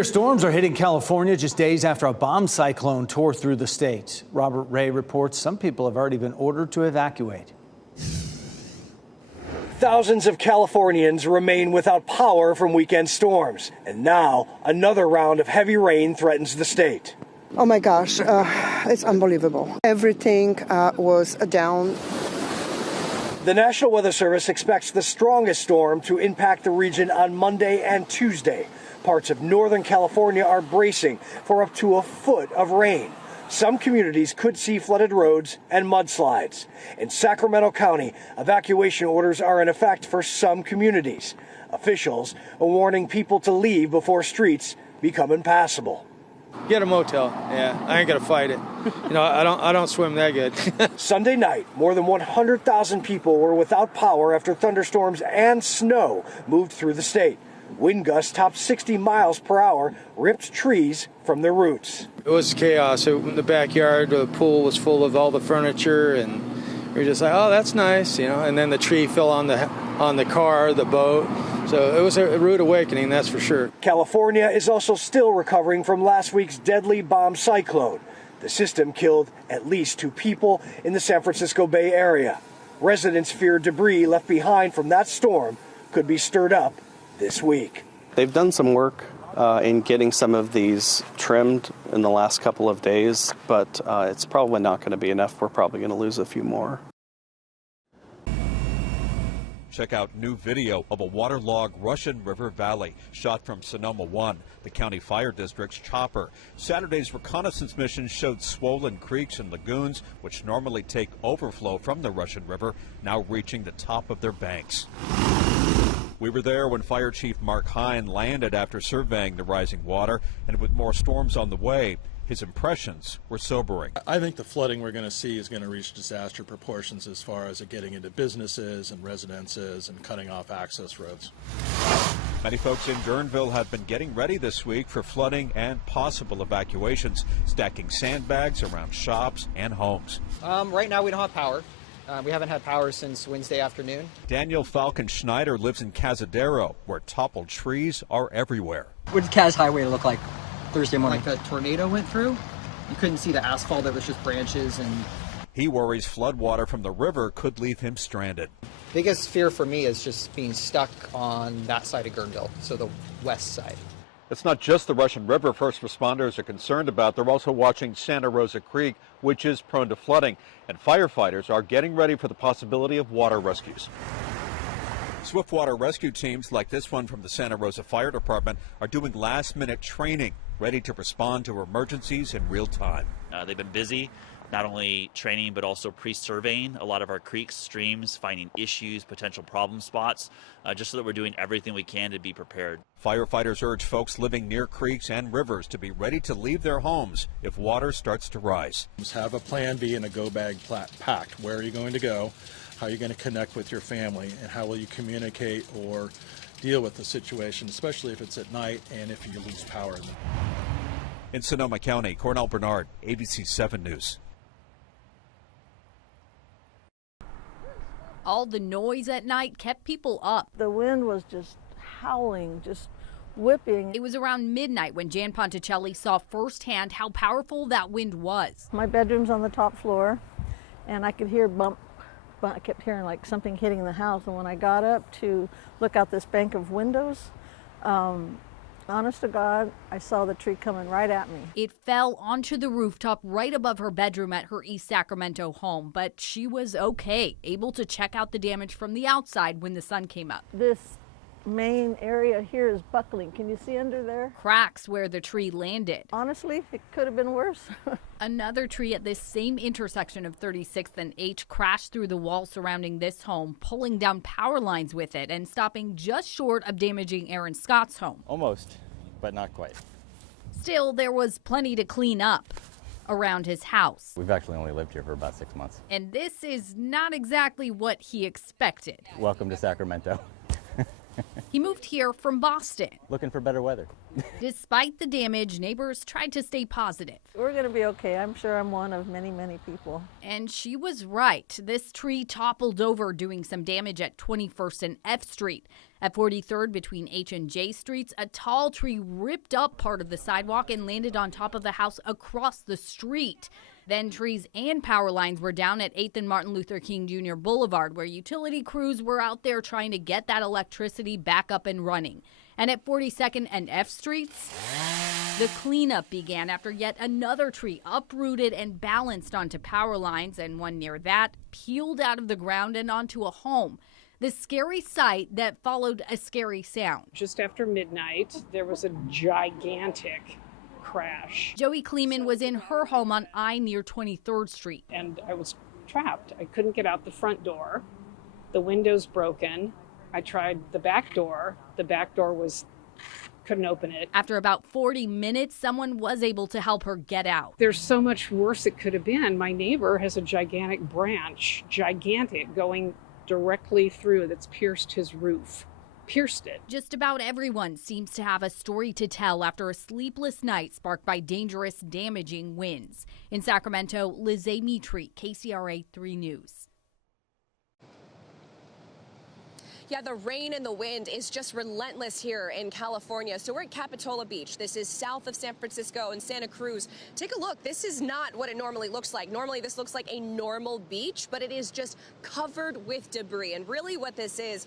Storms are hitting California just days after a bomb cyclone tore through the state. Robert Ray reports some people have already been ordered to evacuate. Thousands of Californians remain without power from weekend storms, and now another round of heavy rain threatens the state. Oh my gosh, it's unbelievable. Everything was down. The National Weather Service expects the strongest storm to impact the region on Monday and Tuesday. Parts of Northern California are bracing for up to a foot of rain. Some communities could see flooded roads and mudslides. In Sacramento County, evacuation orders are in effect for some communities. Officials are warning people to leave before streets become impassable. Get a motel. Yeah, I ain't gonna fight it. I don't swim that good. Sunday night, more than 100,000 people were without power after thunderstorms and snow moved through the state. Wind gusts topped 60 miles per hour, ripped trees from their roots. It was chaos. In the backyard, the pool was full of all the furniture, and we were just like, oh, that's nice, And then the tree fell on the car, the boat. So it was a rude awakening, that's for sure. California is also still recovering from last week's deadly bomb cyclone. The system killed at least 2 people in the San Francisco Bay Area. Residents fear debris left behind from that storm could be stirred up this week. They've done some work in getting some of these trimmed in the last couple of days, but it's probably not going to be enough. We're probably going to lose a few more. Check out new video of a waterlogged Russian River Valley shot from Sonoma 1, the county fire district's chopper. Saturday's reconnaissance mission showed swollen creeks and lagoons, which normally take overflow from the Russian River, now reaching the top of their banks. We were there when Fire Chief Mark Hine landed after surveying the rising water, and with more storms on the way, his impressions were sobering. I think the flooding we're going to see is going to reach disaster proportions as far as it getting into businesses and residences and cutting off access roads. Many folks in Guerneville have been getting ready this week for flooding and possible evacuations, stacking sandbags around shops and homes. Right now we don't have power. We haven't had power since Wednesday afternoon. Daniel Falcon Schneider lives in Cazadero, where toppled trees are everywhere. What did Caz Highway look like Thursday morning? Like a tornado went through. You couldn't see the asphalt, it was just branches. And he worries floodwater from the river could leave him stranded. Biggest fear for me is just being stuck on that side of Guerneville, so the west side. It's not just the Russian River first responders are concerned about. They're also watching Santa Rosa Creek, which is prone to flooding, and firefighters are getting ready for the possibility of water rescues. Swiftwater rescue teams like this one from the Santa Rosa Fire Department are doing last-minute training, ready to respond to emergencies in real time. They've been busy, not only training but also pre-surveying a lot of our creeks, streams, finding issues, potential problem spots, just so that we're doing everything we can to be prepared. Firefighters urge folks living near creeks and rivers to be ready to leave their homes if water starts to rise. Have a plan B and a go bag packed. Where are you going to go? How are you going to connect with your family? And how will you communicate or deal with the situation, especially if it's at night and if you lose power? In Sonoma County, Cornell Bernard, ABC 7 News. All the noise at night kept people up. The wind was just howling, just whipping. It was around midnight when Jan Ponticelli saw firsthand how powerful that wind was. My bedroom's on the top floor, and I could hear bump. I kept hearing like something hitting the house, and when I got up to look out this bank of windows, honest to God, I saw the tree coming right at me. It fell onto the rooftop right above her bedroom at her East Sacramento home, but she was okay, able to check out the damage from the outside when the sun came up. This main area here is buckling. Can you see under there? Cracks where the tree landed. Honestly, it could have been worse. Another tree at this same intersection of 36th and H crashed through the wall surrounding this home, pulling down power lines with it and stopping just short of damaging Aaron Scott's home. Almost, but not quite. Still, there was plenty to clean up around his house. We've actually only lived here for about 6 months. And this is not exactly what he expected. Welcome to Sacramento. He moved here from Boston. Looking for better weather. Despite the damage, neighbors tried to stay positive. We're going to be okay. I'm sure I'm one of many, many people. And she was right. This tree toppled over, doing some damage at 21st and F Street. At 43rd between H and J Streets, a tall tree ripped up part of the sidewalk and landed on top of the house across the street. Then trees and power lines were down at 8th and Martin Luther King Jr. Boulevard, where utility crews were out there trying to get that electricity back up and running. And at 42nd and F Streets, the cleanup began after yet another tree uprooted and balanced onto power lines, and one near that peeled out of the ground and onto a home. The scary sight that followed a scary sound. Just after midnight, there was a gigantic crash. Joey Kleemann was in her home on I near 23rd Street. And I was trapped. I couldn't get out the front door. The window's broken. I tried the back door. The back door couldn't open it. After about 40 minutes, someone was able to help her get out. There's so much worse it could have been. My neighbor has a gigantic branch, going directly through, that's pierced his roof. Pierced it. Just about everyone seems to have a story to tell after a sleepless night sparked by dangerous, damaging winds. In Sacramento, Lizzie Mitri, KCRA 3 News. Yeah, the rain and the wind is just relentless here in California. So we're at Capitola Beach. This is south of San Francisco and Santa Cruz. Take a look. This is not what it normally looks like. Normally, this looks like a normal beach, but it is just covered with debris. And really what this is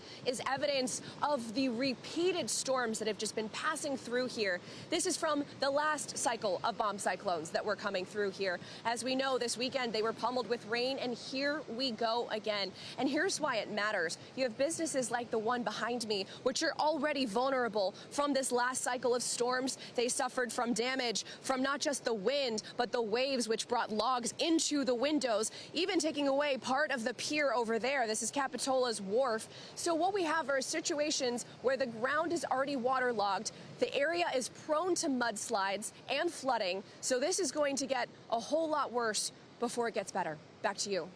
evidence of the repeated storms that have just been passing through here. This is from the last cycle of bomb cyclones that were coming through here. As we know, this weekend they were pummeled with rain, and here we go again. And here's why it matters. You have businesses like the one behind me, which are already vulnerable from this last cycle of storms. They suffered from damage from not just the wind, but the waves, which brought logs into the windows, even taking away part of the pier over there. This is Capitola's wharf. So what we have are situations where the ground is already waterlogged. The area is prone to mudslides and flooding. So this is going to get a whole lot worse before it gets better. Back to you.